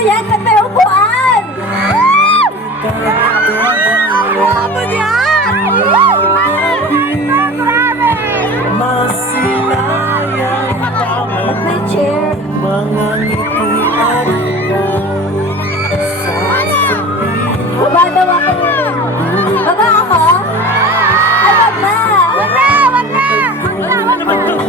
yan? Ba't may upuan? Ano yan? Masilayang Ba't may chair? mga ngiti at Baba daw ako. Baba ako? Ay, wag na. Wag na, wag na. Wag na.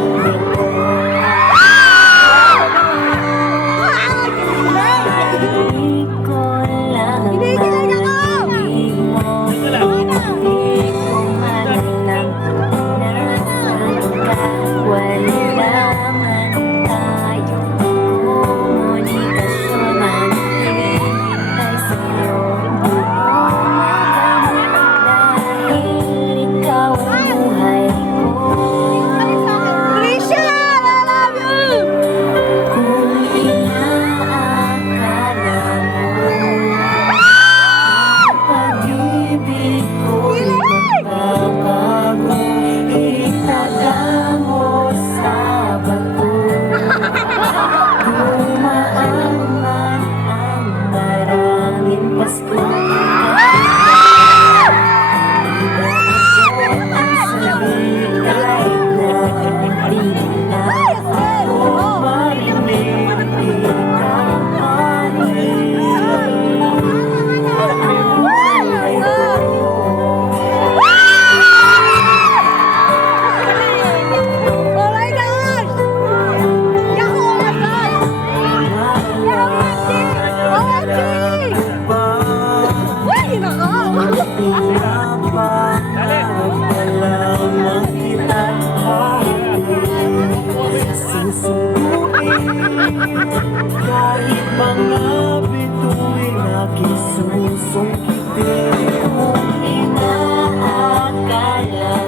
kahit mga bituin aking susungkitin kung inaakala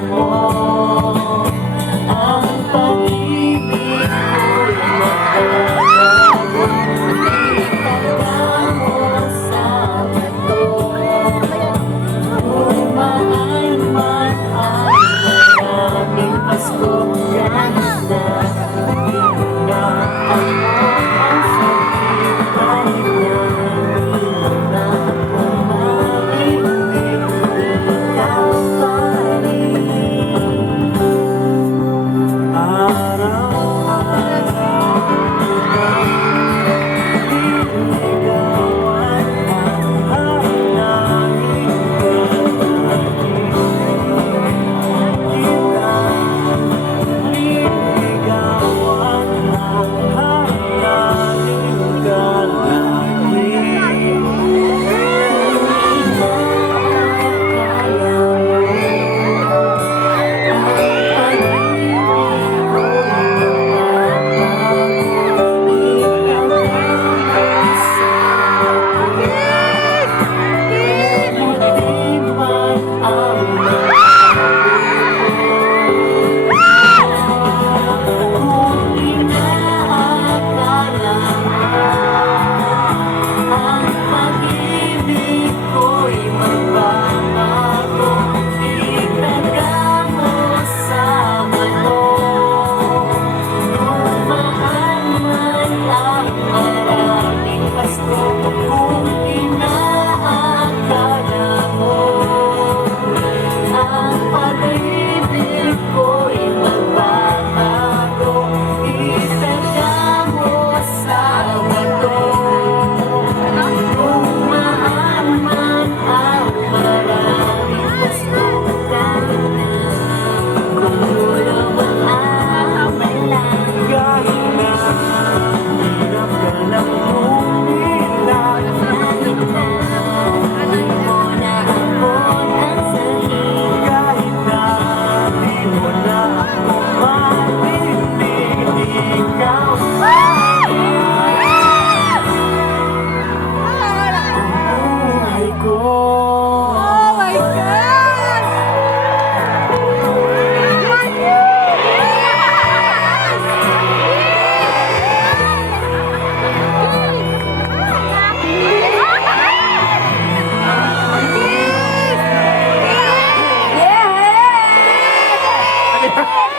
mo ang pag-ibig ko'y magbabago. Itaga mo sa bato, dumaan man ang maraming Pasko.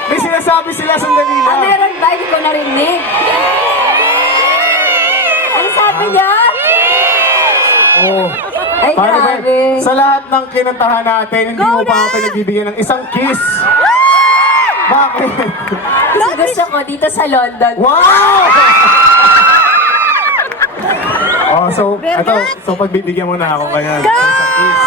May sinasabi sila, sandali lang. Meron ba? Hindi ko narinig. Ano sabi niya? Oh. Ay, Paano ba? grabe. Sa lahat ng kinantahan natin, hindi mo pa ako pinagbibigyan ng isang kiss. Bakit? Kasi gusto ko dito sa London. Wow! Oh, so, ito. So, pagbibigyan mo na ako ngayon. Isang kiss.